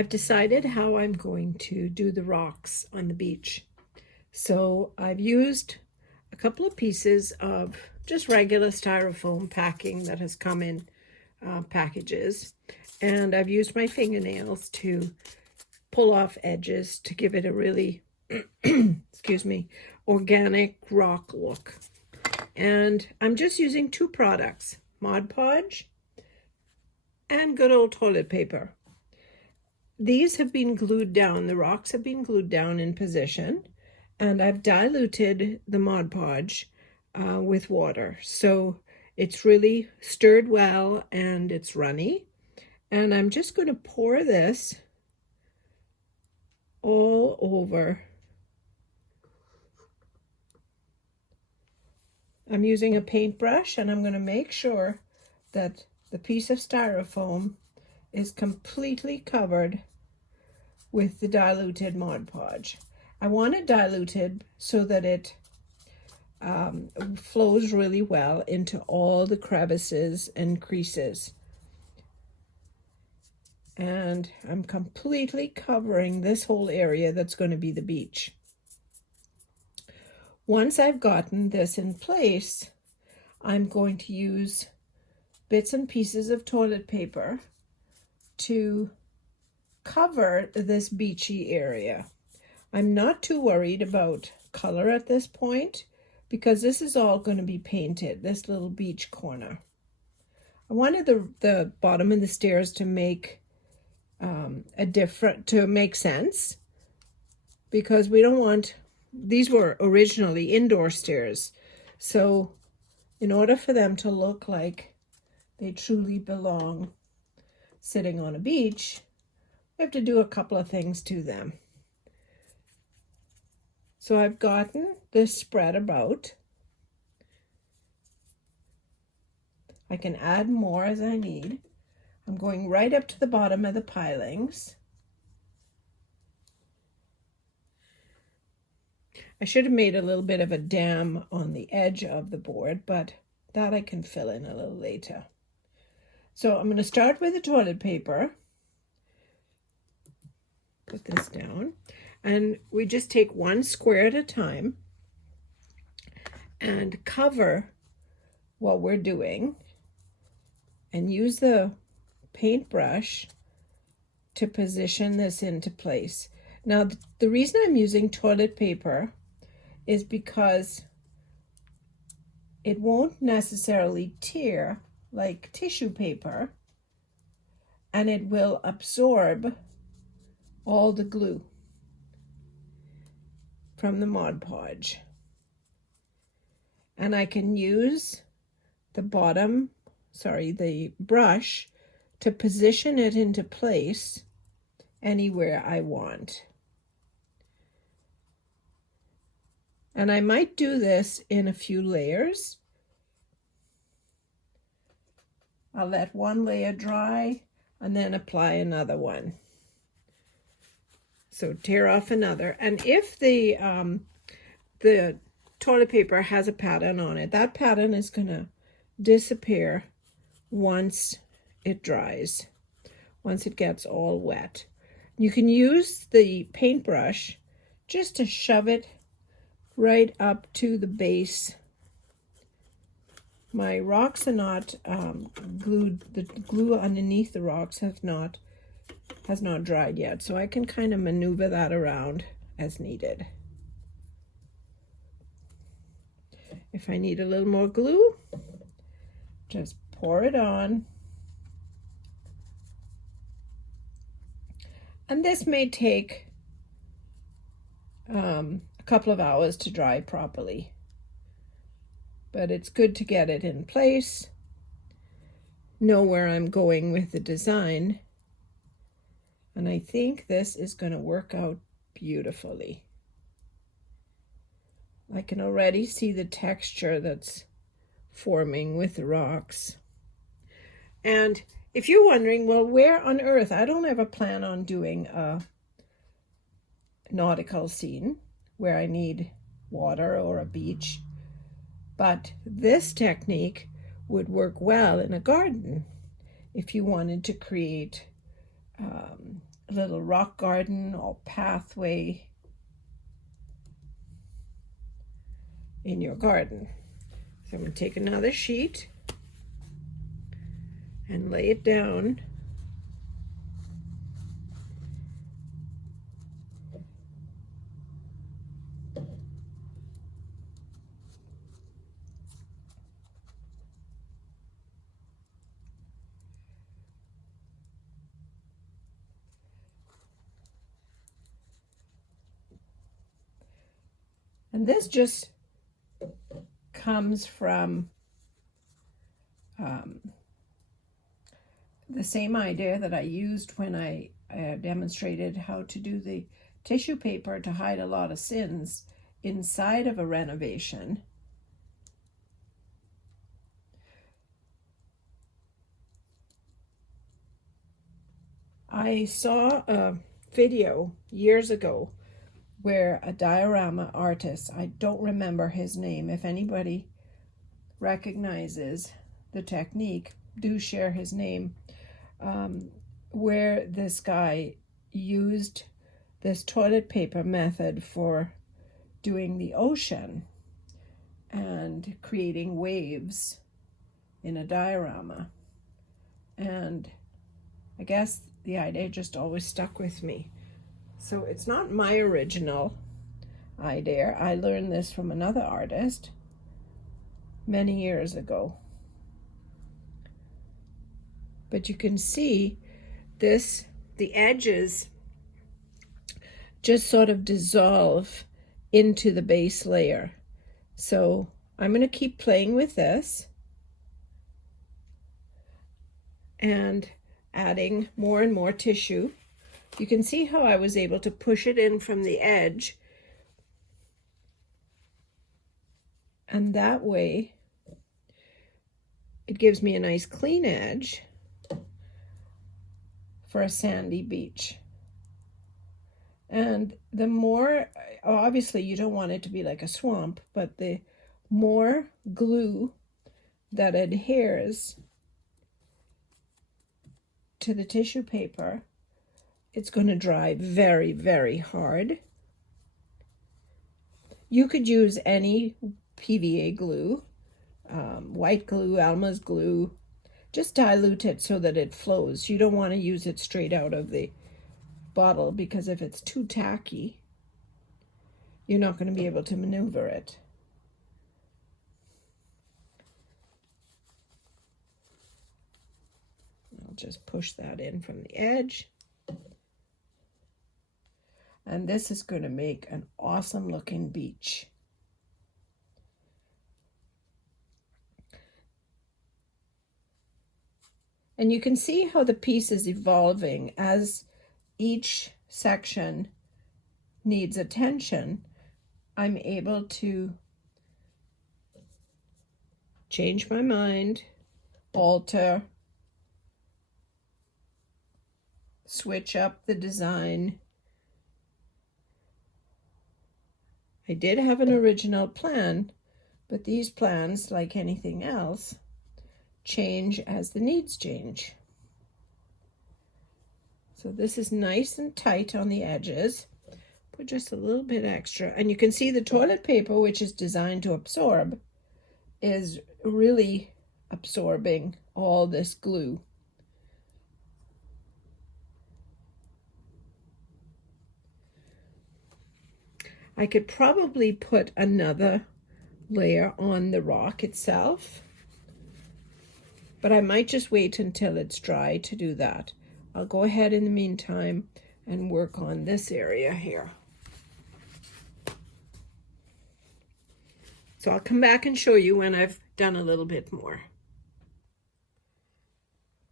I've decided how I'm going to do the rocks on the beach. So I've used a couple of pieces of just regular styrofoam packing that has come in packages. And I've used my fingernails to pull off edges to give it a really, excuse me, organic rock look. And I'm just using two products, Mod Podge and good old toilet paper. These have been glued down, the rocks have been glued down in position, and I've diluted the Mod Podge with water. So it's really stirred well and it's runny. And I'm just going to pour this all over. I'm using a paintbrush and I'm going to make sure that the piece of styrofoam is completely covered with the diluted Mod Podge. I want it diluted so that it flows really well into all the crevices and creases. And I'm completely covering this whole area that's going to be the beach. Once I've gotten this in place, I'm going to use bits and pieces of toilet paper to cover this beachy area. I'm not too worried about color at this point because this is all going to be painted, this little beach corner. I wanted the bottom of the stairs to make to make sense, because we don't want, these were originally indoor stairs, so in order for them to look like they truly belong sitting on a beach, we have to do a couple of things to them. So I've gotten this spread about. I can add more as I need. I'm going right up to the bottom of the pilings. I should have made a little bit of a dam on the edge of the board, but that I can fill in a little later. So I'm going to start with the toilet paper. Put this down. And we just take one square at a time and cover what we're doing and use the paintbrush to position this into place. Now, the reason I'm using toilet paper is because it won't necessarily tear like tissue paper, and it will absorb all the glue from the Mod Podge. And I can use the the brush to position it into place anywhere I want. And I might do this in a few layers. I'll let one layer dry and then apply another one. So tear off another. And if the toilet paper has a pattern on it, that pattern is going to disappear once it dries, once it gets all wet. You can use the paintbrush just to shove it right up to the base. My rocks are not glued. The glue underneath the rocks has not dried yet, so I can kind of maneuver that around as needed. If I need a little more glue, just pour it on. And this may take a couple of hours to dry properly, but it's good to get it in place, know where I'm going with the design, and I think this is going to work out beautifully. I can already see the texture that's forming with the rocks. And if you're wondering, well, where on earth, I don't ever plan on doing a nautical scene where I need water or a beach, but this technique would work well in a garden if you wanted to create a little rock garden or pathway in your garden. So I'm going to take another sheet and lay it down. And this just comes from the same idea that I used when I demonstrated how to do the tissue paper to hide a lot of sins inside of a renovation. I saw a video years ago where a diorama artist, I don't remember his name, if anybody recognizes the technique, do share his name, where this guy used this toilet paper method for doing the ocean and creating waves in a diorama. And I guess the idea just always stuck with me. So it's not my original idea. I learned this from another artist many years ago. But you can see this, the edges just sort of dissolve into the base layer. So I'm going to keep playing with this and adding more and more tissue. You can see how I was able to push it in from the edge, and that way it gives me a nice clean edge for a sandy beach. And the more, obviously you don't want it to be like a swamp, but the more glue that adheres to the tissue paper, it's going to dry very, very hard. You could use any PVA glue, white glue, Alma's glue. Just dilute it so that it flows. You don't want to use it straight out of the bottle, because if it's too tacky, you're not going to be able to maneuver it. I'll just push that in from the edge. And this is going to make an awesome looking beach. And you can see how the piece is evolving as each section needs attention. I'm able to change my mind, alter, switch up the design. I did have an original plan, but these plans, like anything else, change as the needs change. So this is nice and tight on the edges. Put just a little bit extra. And you can see the toilet paper, which is designed to absorb, is really absorbing all this glue. I could probably put another layer on the rock itself, but I might just wait until it's dry to do that. I'll go ahead in the meantime and work on this area here. So I'll come back and show you when I've done a little bit more.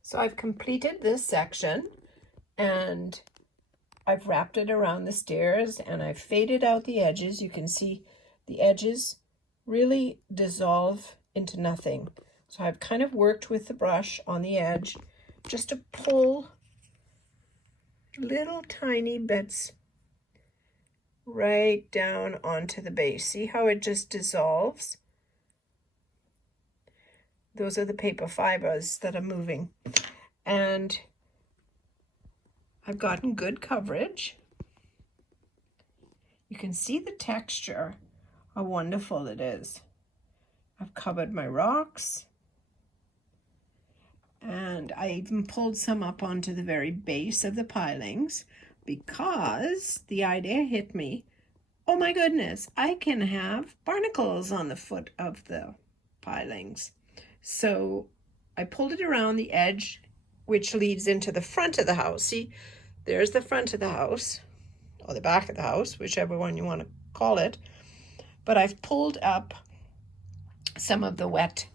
So I've completed this section and I've wrapped it around the stairs and I've faded out the edges. You can see the edges really dissolve into nothing. So I've kind of worked with the brush on the edge just to pull little tiny bits right down onto the base. See how it just dissolves? Those are the paper fibers that are moving. And I've gotten good coverage. You can see the texture, how wonderful it is. I've covered my rocks. And I even pulled some up onto the very base of the pilings because the idea hit me, oh my goodness, I can have barnacles on the foot of the pilings. So I pulled it around the edge, which leads into the front of the house. See, there's the front of the house, or the back of the house, whichever one you want to call it. But I've pulled up some of the wet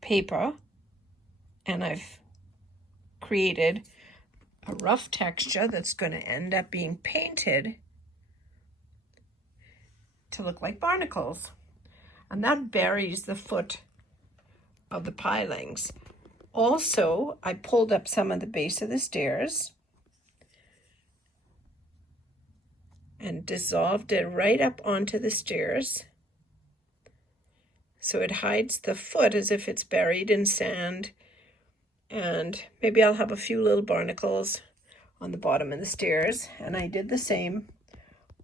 paper, and I've created a rough texture that's going to end up being painted to look like barnacles. And that buries the foot of the pilings. Also, I pulled up some of the base of the stairs and dissolved it right up onto the stairs. So it hides the foot as if it's buried in sand. And maybe I'll have a few little barnacles on the bottom of the stairs. And I did the same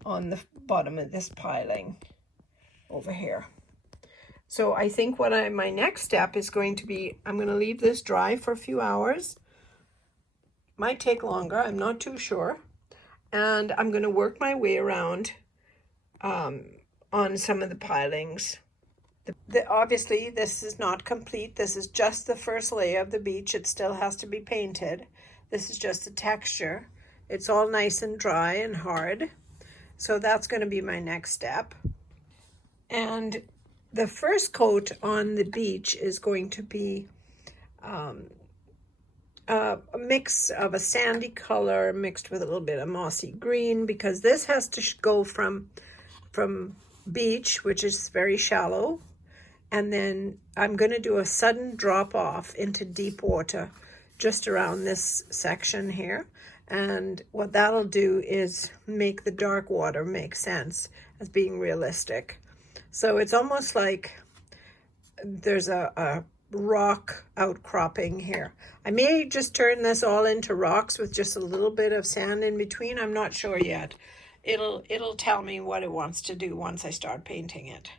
on the bottom of this piling over here. So I think my next step is going to be, I'm going to leave this dry for a few hours. Might take longer, I'm not too sure. And I'm going to work my way around on some of the pilings. Obviously, this is not complete. This is just the first layer of the beach. It still has to be painted. This is just the texture. It's all nice and dry and hard. So that's going to be my next step. And the first coat on the beach is going to be a mix of a sandy color mixed with a little bit of mossy green, because this has to go from beach, which is very shallow, and then I'm going to do a sudden drop off into deep water just around this section here. And what that'll do is make the dark water make sense as being realistic. So it's almost like there's a rock outcropping here. I may just turn this all into rocks with just a little bit of sand in between. I'm not sure yet. It'll tell me what it wants to do once I start painting it.